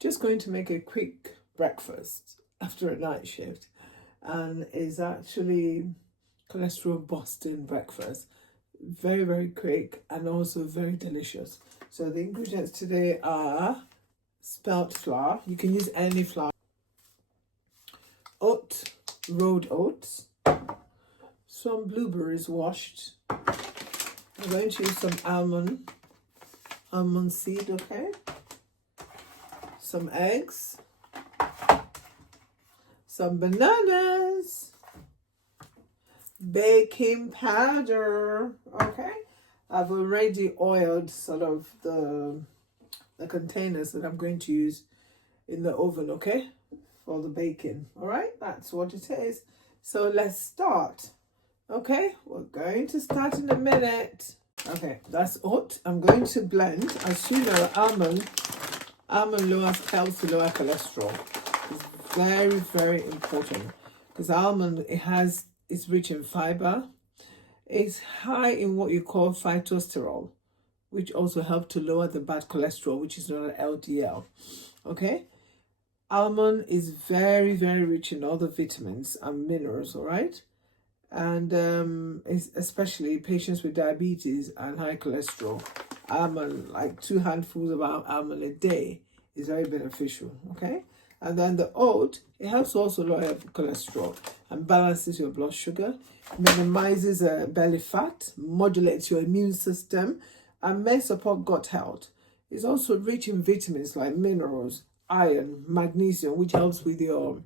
Just going to make a quick breakfast after a night shift, and is actually cholesterol busting breakfast. Very, very quick and also very delicious. So the ingredients today are spelt flour. You can use any flour. Rolled oats, some blueberries washed. I'm going to use some almond seed, okay? Some eggs, some bananas, baking powder, okay? I've already oiled sort of the containers that I'm going to use in the oven, okay? For the baking, all right? That's what it is. So let's start, okay? We're going to start in a minute. Okay, that's oat. I'm going to blend. As you know, almond lowers healthy, lower cholesterol. It's very, very important because almond, it's rich in fiber. It's high in what you call phytosterol, which also help to lower the bad cholesterol, which is known as LDL. Okay, almond is very, very rich in all the vitamins and minerals. All right, and especially patients with diabetes and high cholesterol. Almond, like 2 handfuls of almond a day, is very beneficial. Okay, and then the oat, it helps also lower cholesterol and balances your blood sugar, minimizes belly fat, modulates your immune system, and may support gut health. It's also rich in vitamins like minerals, iron, magnesium, which helps with your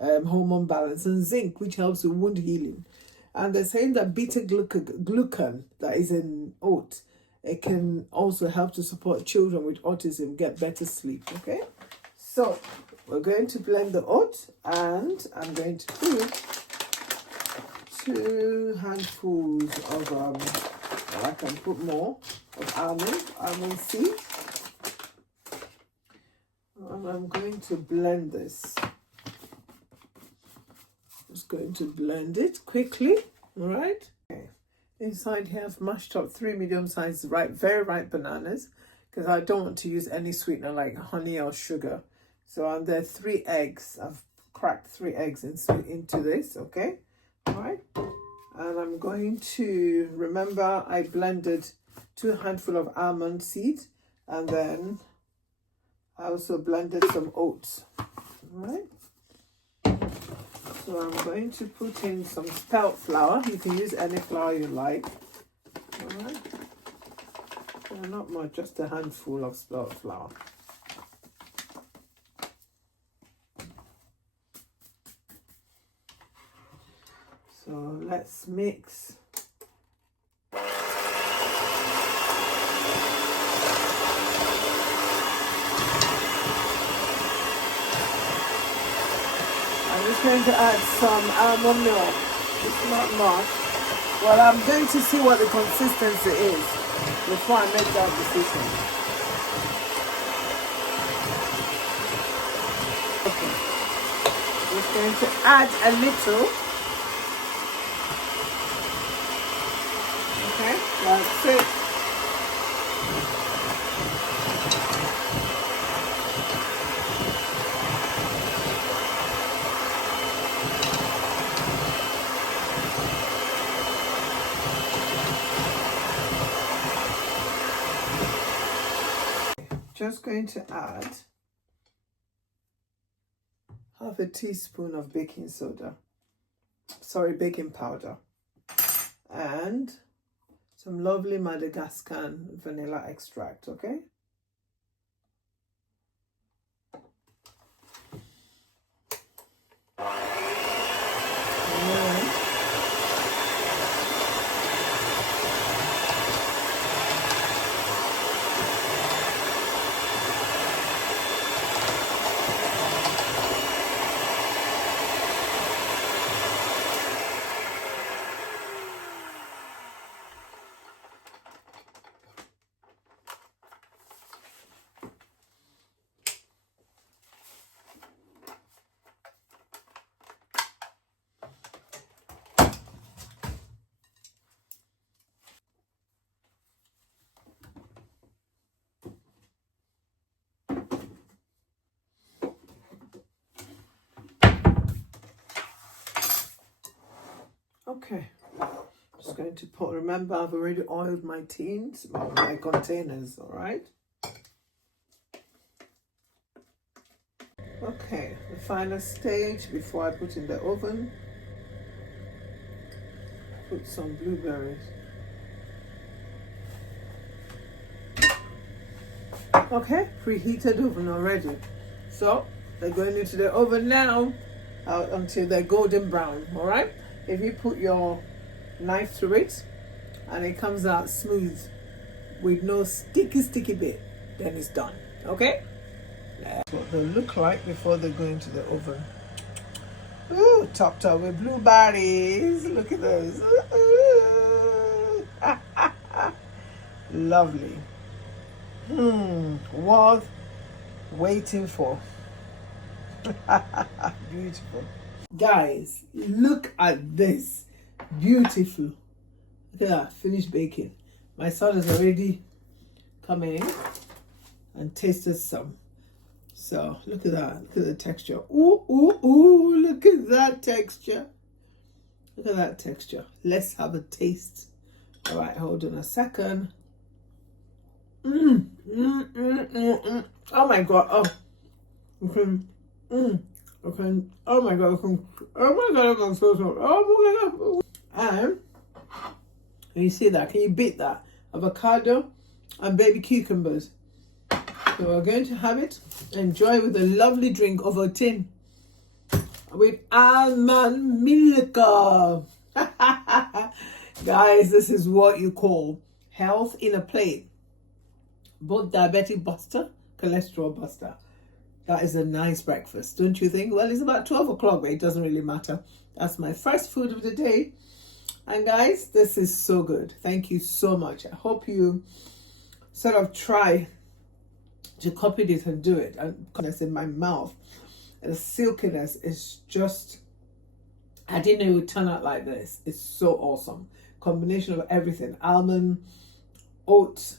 hormone balance, and zinc, which helps with wound healing. And they're saying that beta glucan that is in oat, it can also help to support children with autism get better sleep. Okay, so we're going to blend the oat, and I'm going to put 2 handfuls of or I can put more of almond seed, and I'm going to blend this. Just going to blend it quickly. All right. Okay. Inside here, I've mashed up 3 medium-sized very ripe bananas because I don't want to use any sweetener like honey or sugar. So there are 3 eggs. I've cracked 3 eggs into this. Okay. All right. And I'm going to remember I blended 2 handfuls of almond seed, and then I also blended some oats. All right. So I'm going to put in some spelt flour. You can use any flour you like. All right. Not much, just a handful of spelt flour. So let's mix. I'm just going to add some almond milk. It's not much. Well, I'm going to see what the consistency is before I make that decision. Okay. Just going to add a little. Okay, that's it. Just going to add half a teaspoon of baking powder, and some lovely Madagascar vanilla extract, okay? Okay, just going to put, remember I've already oiled my tins, my containers, all right? Okay, the final stage before I put in the oven, put some blueberries. Okay, preheated oven already. So they're going into the oven now until they're golden brown, all right? If you put your knife through it and it comes out smooth with no sticky bit, then it's done, okay? That's what they look like before they go into the oven. Ooh, topped up with blueberries. Look at those. Ooh. Lovely. Worth waiting for. Beautiful. Guys, look at this. Beautiful. Look at that, finished baking. My son has already come in and tasted some. So look at that. Look at the texture. Ooh, ooh, ooh. Look at that texture. Look at that texture. Let's have a taste. All right, hold on a second. Oh my God. Oh. Okay. Okay. Oh my God. Oh my God. I'm so sorry. Oh my God. And you see that? Can you beat that? Avocado and baby cucumbers. So we're going to have it. Enjoy with a lovely drink of a tin with almond milk. Guys, this is what you call health in a plate. Both diabetic buster, cholesterol buster. That is a nice breakfast, don't you think? Well, it's about 12 o'clock, but it doesn't really matter. That's my first food of the day. And guys, this is so good. Thank you so much. I hope you sort of try to copy this and do it. And it's in my mouth. And the silkiness is just, I didn't know it would turn out like this. It's so awesome. Combination of everything. Almond, oats,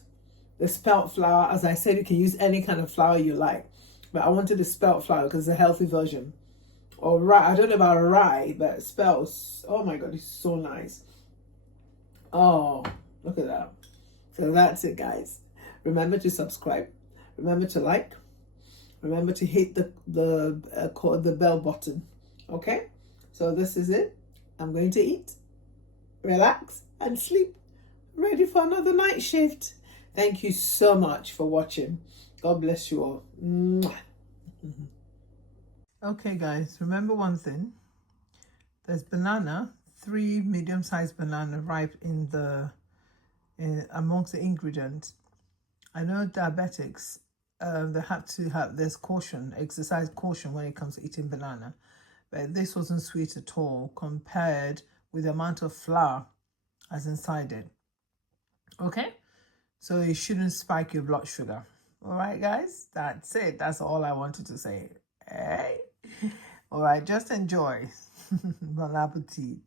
the spelt flour. As I said, you can use any kind of flour you like. But I wanted the spelt flour because it's a healthy version. Or rye. I don't know about rye, but spelts. Oh my God, it's so nice. Oh, look at that. So that's it, guys. Remember to subscribe. Remember to like. Remember to hit the bell button. Okay? So this is it. I'm going to eat, relax, and sleep. Ready for another night shift. Thank you so much for watching. God bless you all. Mwah. Okay, guys. Remember one thing. There's banana, 3 medium-sized banana ripe amongst the ingredients. I know diabetics, they have to have, there's caution, exercise caution when it comes to eating banana. But this wasn't sweet at all compared with the amount of flour as inside it. Okay? So it shouldn't spike your blood sugar. All right, guys? That's it. That's all I wanted to say. Hey? All right, just enjoy. Bon appetit.